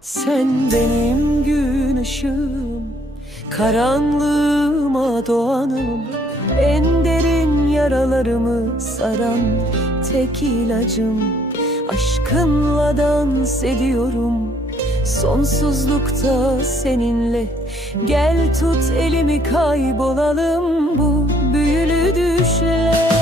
Sen benim gün ışığım Karanlığıma doğanım. En derin yaralarımı saran tek ilacım. Aşkınla dans ediyorum Sonsuzlukta seninle. Gel tut elimi kaybolalım bu büyülü düşler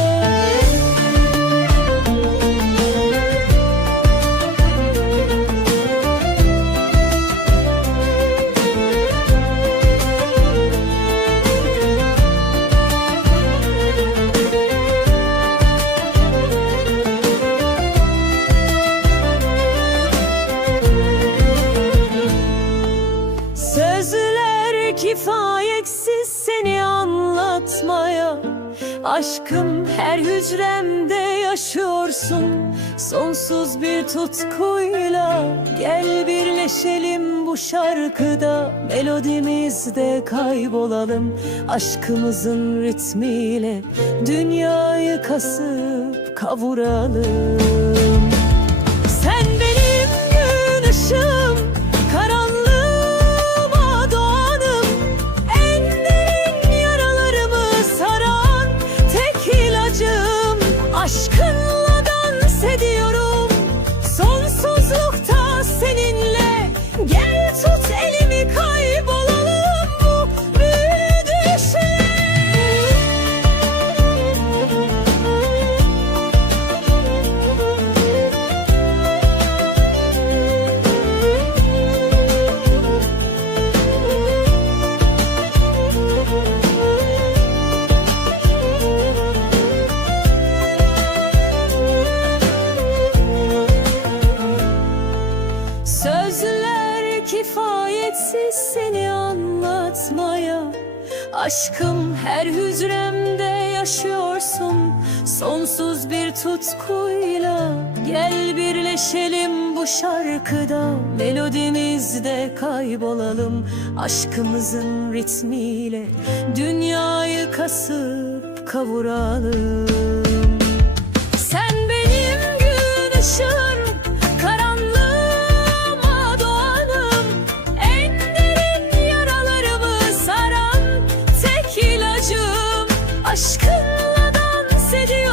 Sözler kifayetsiz seni anlatmaya. Aşkım her hücremde yaşıyorsun. Sonsuz bir tutkuyla Gel birleşelim bu şarkıda. Melodimizde kaybolalım Aşkımızın ritmiyle. Dünyayı kasıp kavuralım tut elimi kaybolalım bu büyülü Sözler Kifayetsiz seni anlatmaya. Aşkım her hücremde yaşıyorsun. Sonsuz bir tutkuyla Gel birleşelim bu şarkıda. Melodimizde kaybolalım Aşkımızın ritmiyle. Dünyayı kasıp kavuralım. Sen benim gün ışığım aşkınla dans ediyor.